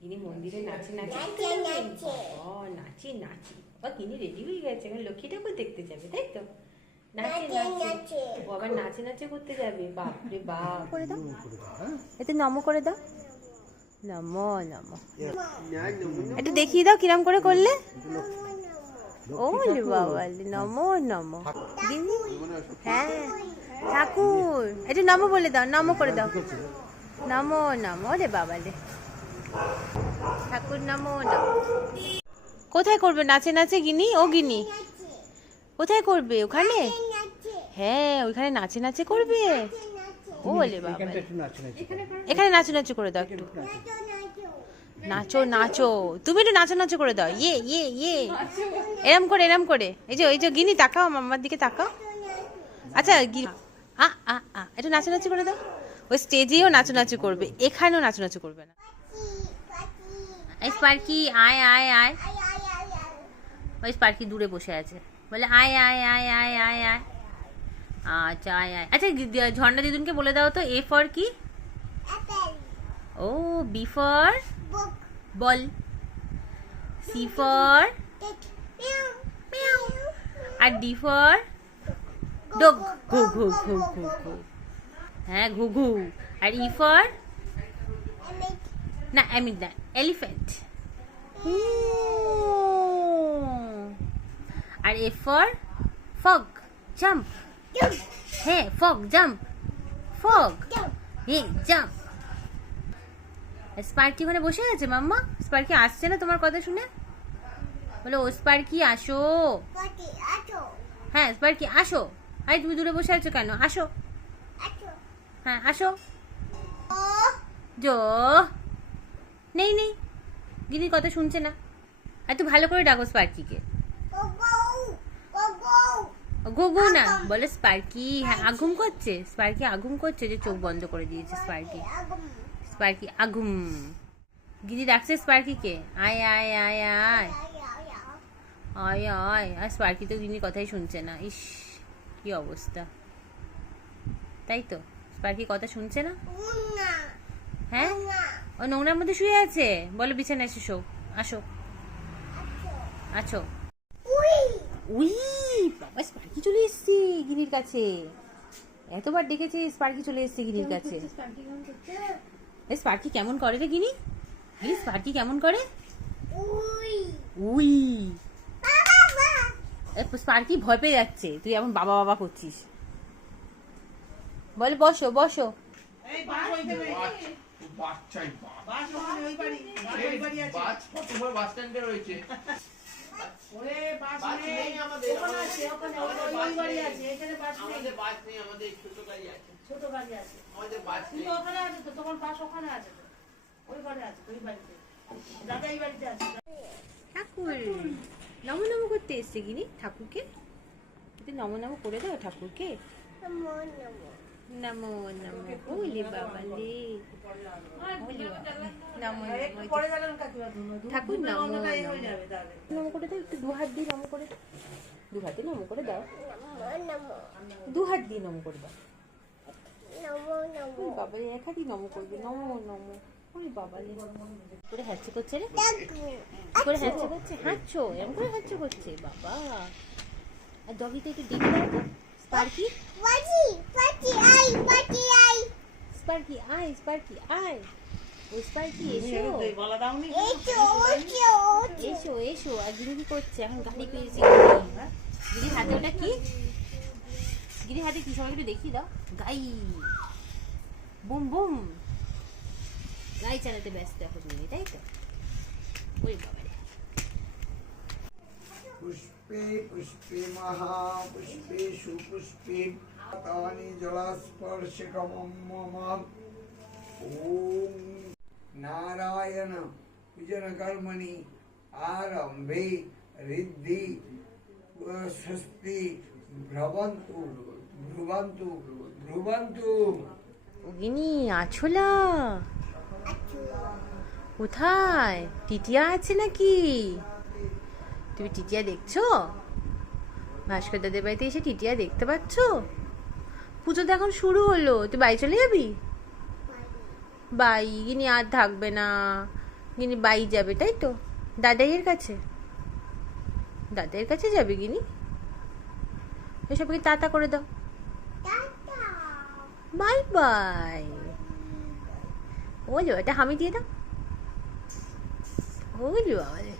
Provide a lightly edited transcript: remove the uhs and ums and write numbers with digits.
গিনি মন্দিরে নাচে নাচে ও নাচি নাচি বা গিনি রেডি হয়ে গেছে, এখন লক্ষ্মী ঠাকুর দেখতে যাবে, তাই তো? নাচে নাচে ও আবার নাচে নাচে করতে যাবে, বাপরে বাপ। করে দাও, এতে নমো করে দাও, নমো নমো। একটু দেখিয়ে দাও কিরম করে করলে। ও বাবা, নমো নমো গিনি। হ্যাঁ ঠাকুর, একটু নমো বলে দাও, নমো করে দাও, নমো নমো রে বাবা রে ঠাকুর, নমো নমো। কোথায় করবে নাচে নাচে গিনি? ও গিনি কোথায় করবে? ওখানে? হ্যাঁ ওইখানে নাচে নাচে করবে। ও বলে বাবা, এখানে নাচো নাচো করে দাও, একটু নাচো নাচো, তুমি একটু নাচো নাচো করে দাও, ইয়ে ইয়ে ইয়ে, এরম করে এরম করে। এই যে গিনি তাকাও, মাম্মার দিকে তাকাও। আচ্ছা একটু নাচো নাচো করে দাও। ওই স্টেজেও নাচো নাচো করবে, এখানেও নাচো নাচো করবে না। স্পার্কি আয় আয় আয়। ওই স্পার্কি দূরে বসে আছে, বলে আয় আয় আয় আয় আয় আয়। আচ্ছা আয় আয়। আচ্ছা ঝর্ণা দিদুনকে বলে দাও তো, এ ফর কি? ও B for ball, C for আর ডি ফর ডগ, ঘু ঘু ঘু ঘু ঘু। হ্যাঁ ঘু ঘু। আর ই ফর না, আমি না, এলিফ্যান্ট। আর এফ ফর ফগ, জাম্প। হ্যাঁ ফগ জাম্প, ফগ হ্যাঁ জাম্প। স্পার্কি ওখানে বসে আছে মাম্মা, স্পার্কি আসছে না তোমার কথা শুনে, বলে ও স্পার্কি আসো। হ্যাঁ স্পার্কি আসো। আরে তুমি দূরে বসে আছো কেন? আসো, হ্যাঁ আসো। জো নেই নেই, গিনির কথা শুনছে না। আর তুই ভালো করে ডাকো স্পার্কিকে, গোগো না, বলে স্পার্কি। হ্যাঁ আগুম করছে, স্পার্কি আগুম করছে, যে চোখ বন্ধ করে দিয়েছে স্পার্কি। স্পার্কি আগুম। গিনি ডাকছে স্পার্কিকে, আয় আয় আয় আয় আয় আয়। আর স্পার্কি তো গিনির কথাই শুনছে না। ইস কি অবস্থা, তাই তো? স্পার্কি কথা শুনছে না। হ্যাঁ ও নোংরার মধ্যে শুয়ে আছে, বলো বিছানায় এসে শো। আসো আছো। উই বাবা, স্পার্কি চলে এসেছে গিনির কাছে। এতবার ডেকেছে, স্পার্কি চলে এসেছে গিনির কাছে। স্পার্কি কেমন করে রে গিনি? স্পার্কি কেমন করে? উই স্পার্কি ভয় পেয়ে যাচ্ছে, তুই এমন বাবা বাবা করছিস। বলে বসো বসো। ঠাকুর নমো নমো করতে এসছে গিনি ঠাকুরকে, নমো নমো করে দাও ঠাকুরকে। নমো নমো বলি বাবা রে, ঠাকুর নমো নমো করে দাও, একটু দু হাত দিয়ে নমো করে, দু হাতে নমো করে দাও, দু হাত দিয়ে নমো করে দাও। বাবা রে এক হাতই নমো করবে, নমো নমো। ওরে বাবা রে করে হ্যাচ্ছে করছে রে, করে হ্যাচ্ছে করছে, হাঁটছো এরকম করে হ্যাচ্ছে করছে বাবা। আর ডগিতে একটু ডেকে দাও তো, স্পার্কি স্পার্কি আয়, স্পার্কি আয়, ও স্পার্কি এসো এসো এসো। আর গিনি কি করছে? এখন গাড়ি পেয়েছি গিরির হাতে। ওটা কি? গিরির হাতে কি? সবাই একটু দেখিয়ে দাও। গাই বুম বুম, গাই চালাতে ব্যস্ত এখন গিনি, তাই তো? ওই বাবা রে। পুষ্পে পুষ্পে মহাপুষ্পেষু পুষ্পে তানি জলস্পর্শকমম মম। ওম নারায়ণ বিজন কর্মণি আরম্ভে ঋদ্ধি স্বস্তি ভ্রবন্তু ভ্রুবন্তু ভ্রুবন্তু। গিনি আছোলা কোথায়? টিটিয়া আছে নাকি? তুমি টিটিয়া দেখছো? ভাস্কর দাদের বাড়িতে এসে টিটিয়া দেখতে পাচ্ছ? পুজো তো এখন শুরু হলো, তুই বাড়ি চলে যাবি? বাই গিনি আর থাকবে না, গিনি বাই যাবে তাই তো, দাদাইয়ের কাছে, দাদাইয়ের কাছে যাবে গিনি। সবাইকে টাটা করে দাও, বাই বাই। ও এটা হামি দিয়ে দাও, ওরে বাবা রে।